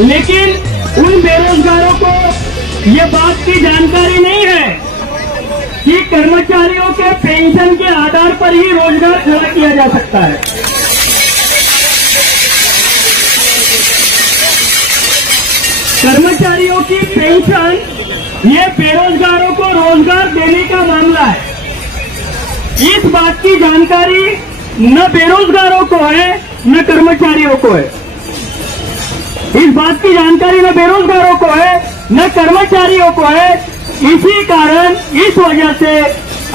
लेकिन उन बेरोजगारों को ये बात की जानकारी नहीं है कि कर्मचारियों के पेंशन के आधार पर ही रोजगार खड़ा किया जा सकता है। कर्मचारियों की पेंशन ये बेरोजगारों को रोजगार देने का मामला है। इस बात की जानकारी न बेरोजगारों को है न कर्मचारियों को है। इस बात की जानकारी न बेरोजगारों को है न कर्मचारियों को है। इसी कारण इस वजह से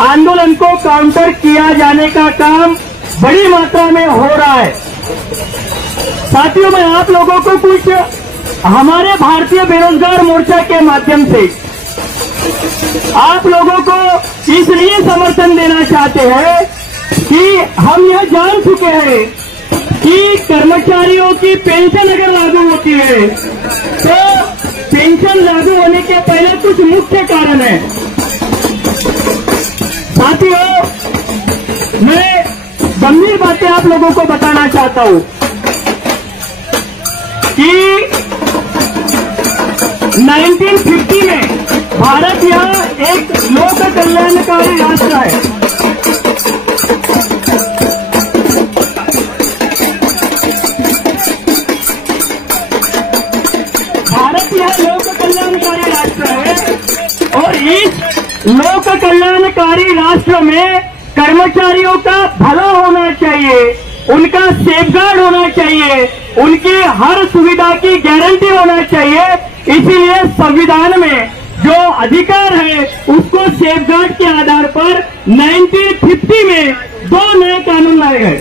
आंदोलन को काउंटर किया जाने का काम बड़ी मात्रा में हो रहा है। साथियों, मैं आप लोगों को कुछ हमारे भारतीय बेरोजगार मोर्चा के माध्यम से आप लोगों को इसलिए समर्थन देना चाहते हैं कि हम यह जान चुके हैं कि कर्मचारियों की पेंशन अगर लागू होती है तो पेंशन लागू होने के पहले कुछ मुख्य कारण है। साथियों, मैं गंभीर बातें आप लोगों को बताना चाहता हूं कि 1950 में भारत यह एक लोक कल्याणकारी राष्ट्र है। भारत यह लोक कल्याणकारी राष्ट्र है और इस लोक कल्याणकारी राष्ट्र में कर्मचारियों का भला होना चाहिए, उनका सेफगार्ड होना चाहिए, उनकी हर सुविधा की गारंटी होना चाहिए। इसीलिए संविधान में जो अधिकार है उसको सेफगार्ड के आधार पर 1950 में 2 नए कानून लाए गए।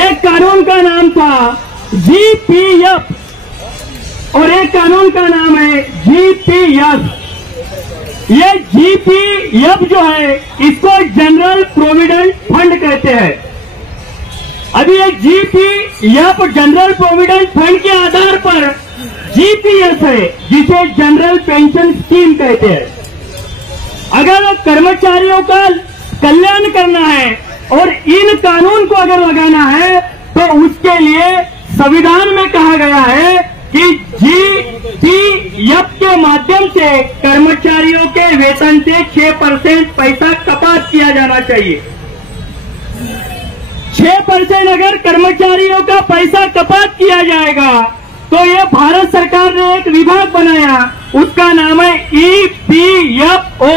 एक कानून का नाम था जीपीएफ और एक कानून का नाम है जीपीएस। ये जीपीएफ जो है इसको जनरल प्रोविडेंट फंड कहते हैं। अभी ये जीपीएफ जनरल प्रोविडेंट फंड के आधार पर जीपीएस है जिसे जनरल पेंशन स्कीम कहते हैं। अगर कर्मचारियों का कल्याण करना है और इन कानून को अगर लगाना है तो उसके लिए संविधान में कहा गया है कि जीपीएफ के माध्यम से कर्मचारियों के वेतन से 6% पैसा कपात किया जाना चाहिए। 6% अगर कर्मचारियों का पैसा कपात किया जाएगा तो ये भारत सरकार ने एक विभाग बनाया, उसका नाम है ईपीएफओ।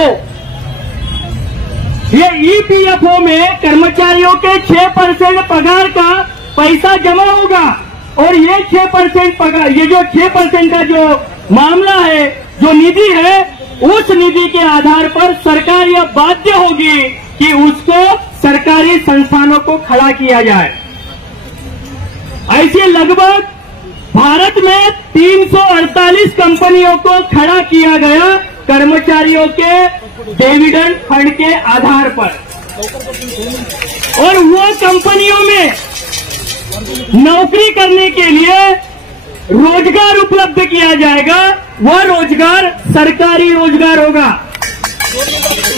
ये ईपीएफओ में कर्मचारियों के 6% पगार का पैसा जमा होगा और ये 6% पगार, ये जो 6% का जो मामला है, जो निधि है, उस निधि के आधार पर सरकार यह बाध्य होगी कि उसको सरकारी संस्थानों को खड़ा किया जाए। ऐसे लगभग भारत में 348 कंपनियों को खड़ा किया गया कर्मचारियों के डिविडेंड फंड के आधार पर, और वो कंपनियों में नौकरी करने के लिए रोजगार उपलब्ध किया जाएगा। वह रोजगार सरकारी रोजगार होगा।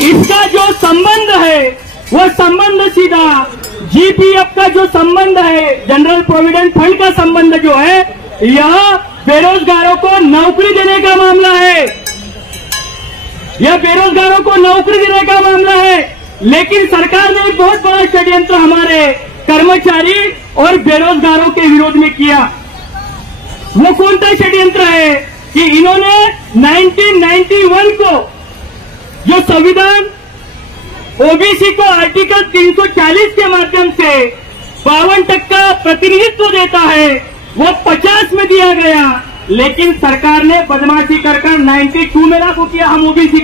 इसका जो संबंध है वो संबंध सीधा जीपीएफ का जो संबंध है, जनरल प्रोविडेंट फंड का संबंध जो है, यह बेरोजगारों को नौकरी देने का मामला है। यह बेरोजगारों को नौकरी देने का मामला है। लेकिन सरकार ने एक बहुत बड़ा षड्यंत्र हमारे कर्मचारी और बेरोजगारों के विरोध में किया। वो कौन सा षड्यंत्र है कि इन्होंने 1991 को जो संविधान ओबीसी को आर्टिकल 340 के माध्यम से 52% प्रतिनिधित्व देता है, वो 50 में दिया गया। लेकिन सरकार ने बदमाशी कर 92 में लागू किया। हम ओबीसी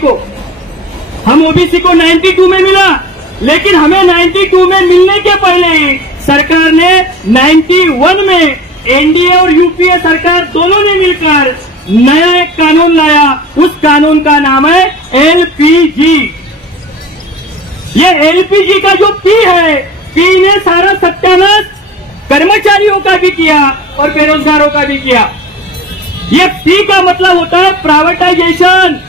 को 92 में मिला, लेकिन हमें 92 में मिलने के पहले ही सरकार ने 91 में एनडीए और यूपीए सरकार दोनों ने मिलकर नया एक कानून लाया। उस कानून का नाम है एलपीजी। ये एलपीजी का जो पी है, पी ने सारा सत्यानाश कर्मचारियों का भी किया और बेरोजगारों का भी किया। ये पी का मतलब होता है प्राइवेटाइजेशन।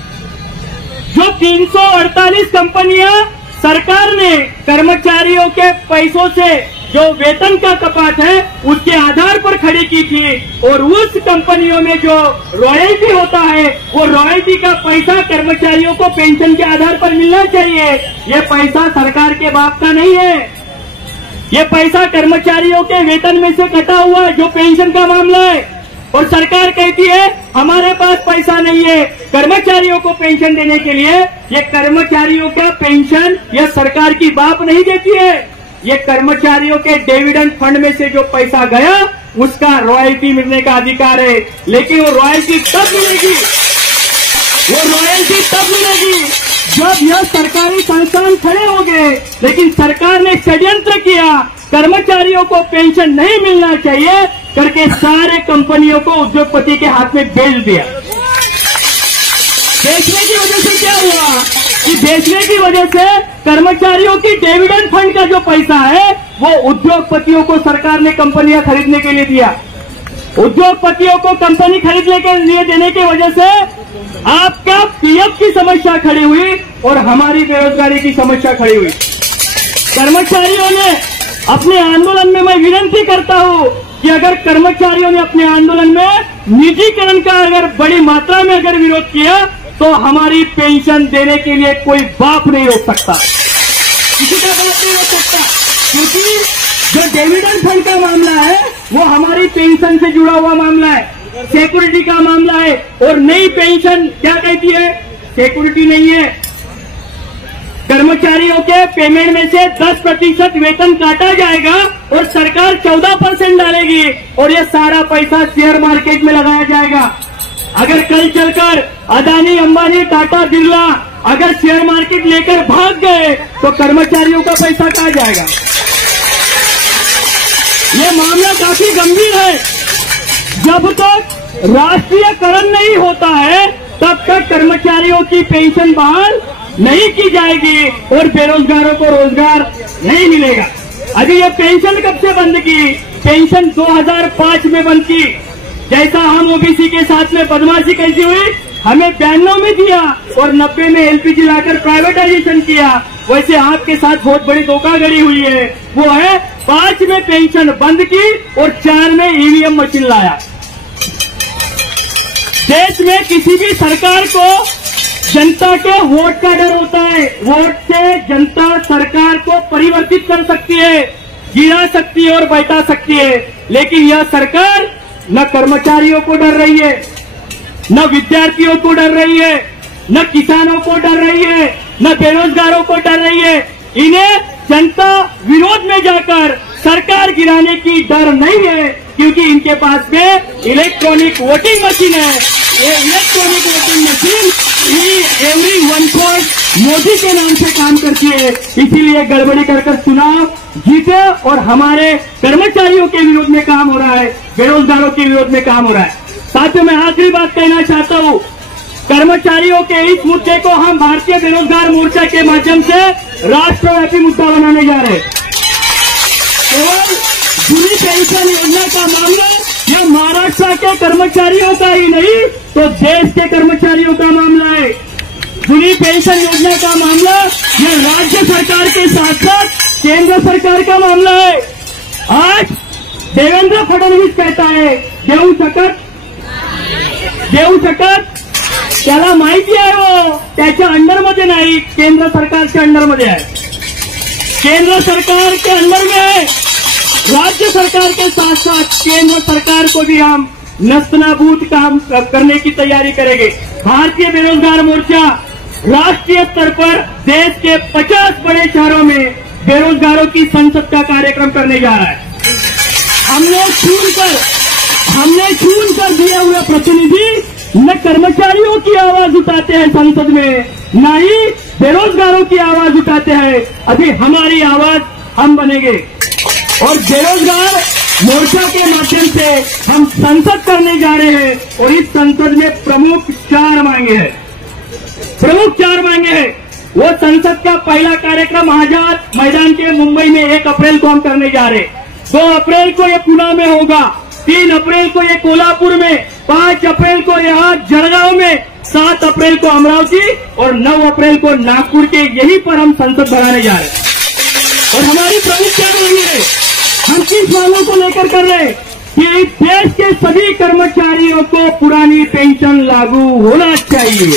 जो 348 कंपनियां सरकार ने कर्मचारियों के पैसों से जो वेतन का कपात है उसके आधार पर खड़ी की थी, और उस कंपनियों में जो रॉयल्टी होता है वो रॉयल्टी का पैसा कर्मचारियों को पेंशन के आधार पर मिलना चाहिए। ये पैसा सरकार के बाप का नहीं है, ये पैसा कर्मचारियों के वेतन में से कटा हुआ है जो पेंशन का मामला है। और सरकार कहती है हमारे पास पैसा नहीं है कर्मचारियों को पेंशन देने के लिए। ये कर्मचारियों का पेंशन यह सरकार की बाप नहीं देती है, ये कर्मचारियों के डिविडेंड फंड में से जो पैसा गया उसका रॉयल्टी मिलने का अधिकार है। लेकिन वो रॉयल्टी तब मिलेगी, जब यह सरकारी संस्थान खड़े होंगे। लेकिन सरकार ने षड्यंत्र किया, कर्मचारियों को पेंशन नहीं मिलना चाहिए करके सारे कंपनियों को उद्योगपति के हाथ में बेच दिया। बेचने की वजह से क्या हुआ कि बेचने की वजह से कर्मचारियों की डिविडेंड फंड का जो पैसा है वो उद्योगपतियों को सरकार ने कंपनियां खरीदने के लिए दिया। उद्योगपतियों को कंपनी खरीदने के लिए देने की वजह से आपका पीएफ की समस्या खड़ी हुई और हमारी बेरोजगारी की समस्या खड़ी हुई। कर्मचारियों ने अपने आंदोलन में, मैं विनती करता हूं कि अगर कर्मचारियों ने अपने आंदोलन में निजीकरण का अगर बड़ी मात्रा में अगर विरोध किया तो हमारी पेंशन देने के लिए कोई बाप नहीं रोक सकता, किसी का बाप नहीं रोक सकता, क्योंकि जो डिविडेंड फंड का मामला है वो हमारी पेंशन से जुड़ा हुआ मामला है, सिक्योरिटी का मामला है। और नई पेंशन क्या कहती है? सिक्योरिटी नहीं है। कर्मचारियों के पेमेंट में से 10% वेतन काटा जाएगा और सरकार 14% डालेगी और ये सारा पैसा शेयर मार्केट में लगाया जाएगा। अगर कल चलकर अदानी, अंबानी, टाटा, बिरला अगर शेयर मार्केट लेकर भाग गए तो कर्मचारियों का पैसा कहां जाएगा? ये मामला काफी गंभीर है। जब तक राष्ट्रीयकरण नहीं होता है तब तक कर्मचारियों की पेंशन बहाल नहीं की जाएगी और बेरोजगारों को रोजगार नहीं मिलेगा। अभी ये पेंशन कब से बंद की? पेंशन 2005 में बंद की। जैसा हम ओबीसी के साथ में बदमाशी कैसी हुई, हमें 92 में दिया और 90 में एलपीजी लाकर प्राइवेटाइजेशन किया, वैसे आपके साथ बहुत बड़ी धोखाधड़ी हुई है। वो है 5 में पेंशन बंद की और 4 में ईवीएम मशीन लाया। देश में किसी भी सरकार को जनता के वोट का डर होता है। वोट से जनता सरकार को परिवर्तित कर सकती है, गिरा सकती है और बैठा सकती है। लेकिन यह सरकार न कर्मचारियों को डर रही है, न विद्यार्थियों को डर रही है, न किसानों को डर रही है, न बेरोजगारों को डर रही है। इन्हें जनता विरोध में जाकर सरकार गिराने की डर नहीं है, क्योंकि इनके पास में इलेक्ट्रॉनिक वोटिंग मशीन है। ये electronic voting machine every 1 point Modi के नाम से काम करती है, इसीलिए गड़बड़ी कर चुनाव जीते और हमारे कर्मचारियों के विरोध में काम हो रहा है, बेरोजगारों के विरोध में काम हो रहा है। साथियों, मैं आखिरी बात कहना चाहता हूं, कर्मचारियों के इस मुद्दे को हम भारतीय बेरोजगार मोर्चा के माध्यम से राष्ट्रव्यापी मुद्दा बनाने जा रहे हैं। केवल जूनी पेंशन योजना का मामला यह महाराष्ट्र के कर्मचारियों का ही नहीं तो देश के कर्मचारियों का मामला है। जूनी पेंशन योजना का मामला यह राज्य सरकार के साथ साथ केंद्र सरकार का मामला है। आज देवेंद्र फडणवीस कहता है देऊ शकत त्याला माहिती आहे हो त्याच्या अंडरमध्ये नाही, केंद्र सरकारच्या अंडरमध्ये आहे। केंद्र सरकार के अंडर में है, राज्य सरकार के साथ साथ केंद्र सरकार को भी हम नस्तनाबूद काम करने की तैयारी करेंगे। भारतीय बेरोजगार मोर्चा राष्ट्रीय स्तर पर देश के 50 बड़े शहरों में बेरोजगारों की संसद का कार्यक्रम करने जा रहा है। हमने चुनकर दिए हुए प्रतिनिधि न कर्मचारियों की आवाज उठाते हैं संसद में, न ही बेरोजगारों की आवाज उठाते हैं। अभी हमारी आवाज हम बनेंगे और बेरोजगार मोर्चा के माध्यम से हम संसद करने जा रहे हैं और इस संसद में प्रमुख 4 मांगे हैं। वो संसद का पहला कार्यक्रम आजाद मैदान के मुंबई में 1 अप्रैल को हम करने जा रहे हैं। 2 अप्रैल को ये पुणे में होगा, 3 अप्रैल को ये कोल्हापुर में, 5 अप्रैल को यहाँ जलगांव में, 7 अप्रैल को अमरावती और 9 अप्रैल को नागपुर के यहीं पर हम संसद बनाने जा रहे हैं। और हमारी प्रमुख क्या मांगे है? हम किस मांगों को लेकर कर रहे कि देश के सभी कर्मचारियों को पुरानी पेंशन लागू होना चाहिए,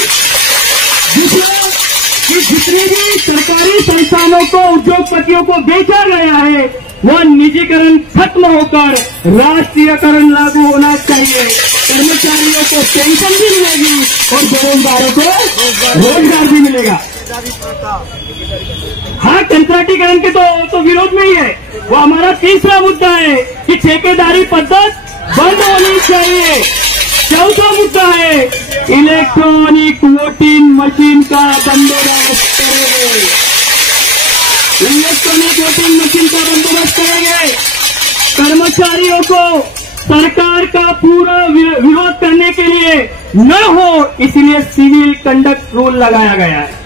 कि जितने भी सरकारी संस्थानों को, उद्योगपतियों को बेचा गया है वह निजीकरण खत्म होकर राष्ट्रीयकरण लागू होना चाहिए। कर्मचारियों को पेंशन भी मिलेगी और बेरोजगारों को रोजगार भी मिलेगा। हाँ, कंट्रैक्टीकरण के तो विरोध में ही है। वो हमारा तीसरा मुद्दा है कि ठेकेदारी पद्धति बंद होनी चाहिए। चौथा मुद्दा है इलेक्ट्रॉनिक वोटिंग मशीन का बंदोबस्त करेंगे। इलेक्ट्रॉनिक वोटिंग मशीन का बंदोबस्त करेंगे। कर्मचारियों को सरकार का पूरा विरोध करने के लिए न हो, इसलिए सिविल कंडक्ट रूल लगाया गया है।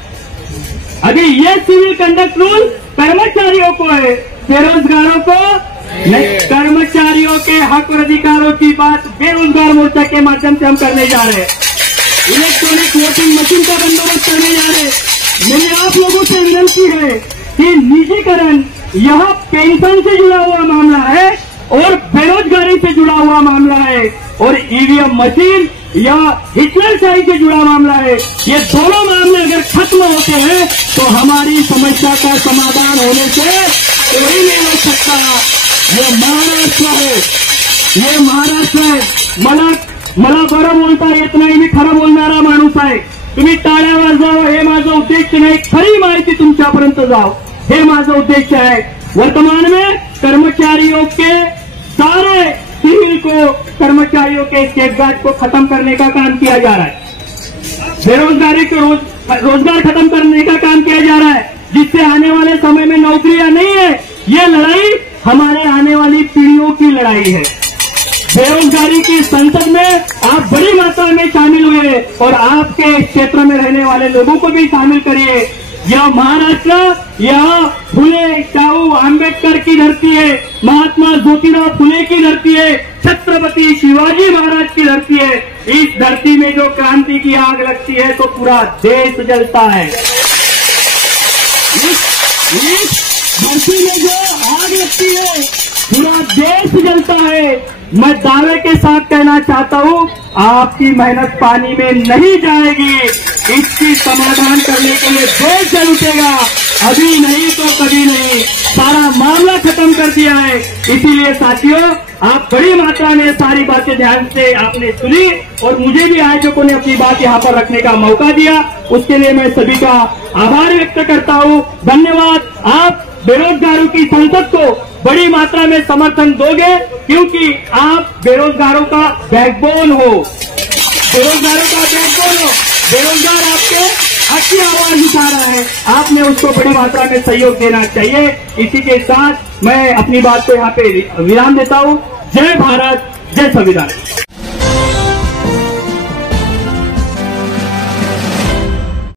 अभी ये सिविल कंडक्ट रूल कर्मचारियों को है, बेरोजगारों को नहीं। कर्मचारियों के हक और अधिकारों की बात बेरोजगार मोर्चा के माध्यम से हम करने जा रहे हैं। इलेक्ट्रॉनिक वोटिंग मशीन का बंदोबस्त करने जा रहे हैं। मैंने आप लोगों से विनती है कि निजीकरण यह पेंशन से जुड़ा हुआ मामला है और बेरोजगारी से जुड़ा हुआ मामला है, और ईवीएम मशीन या हिटलरशाही से जुड़ा मामला है। ये दोनों मामले अगर खत्म होते हैं तो हमारी समस्या का समाधान होने से कोई नहीं हो सकता। ये महाराष्ट्र है, ये महाराष्ट्र है। मला बरं बोलता येत नाही, मी खरं बोलणारा माणूस आहे। तुम्ही टाळ्या वाजवा, हे माझं उद्देश नाही, खरी माहिती तुमच्यापर्यंत जाओ, हे माझं उद्देश है। वर्तमान में कर्मचारियों के सारे सिविल को, कर्मचारियों के सेफगार्ड को खत्म करने का काम किया जा रहा है। बेरोजगारी को रोजगार खत्म करने का काम किया जा रहा है, जिससे आने वाले समय में नौकरियां नहीं है। ये लड़ाई हमारे आने वाली पीढ़ियों की लड़ाई है। बेरोजगारी की संसद में आप बड़ी मात्रा में शामिल हुए और आपके क्षेत्र में रहने वाले लोगों को भी शामिल करिए। यह महाराष्ट्र, यह फुले शाहू आंबेडकर की धरती है, महात्मा ज्योतिराव फुले की धरती है, छत्रपति शिवाजी महाराज की धरती है। इस धरती में जो क्रांति की आग लगती है तो पूरा देश जलता है। इस धरती में जो आग लगती है पूरा देश जलता है। मैं दावे के साथ कहना चाहता हूं, आपकी मेहनत पानी में नहीं जाएगी। इसकी समाधान करने के लिए देश जल उठेगा, अभी नहीं तो कभी नहीं। सारा मामला खत्म कर दिया है। इसीलिए साथियों, आप बड़ी मात्रा में सारी बातें ध्यान से आपने सुनी और मुझे भी आयोजकों ने अपनी बात यहाँ पर रखने का मौका दिया, उसके लिए मैं सभी का आभार व्यक्त करता हूँ। धन्यवाद। आप बेरोजगारों की संसद को बड़ी मात्रा में समर्थन दोगे, क्योंकि आप बेरोजगारों का बैकबोन हो, बेरोजगारों का बैकबोन हो। बेरोजगार आपके हक की आवाज उठा रहा है, आपने उसको बड़ी मात्रा में सहयोग देना चाहिए। इसी के साथ मैं अपनी बात को यहाँ पे विराम देता हूँ। जय भारत, जय संविधान।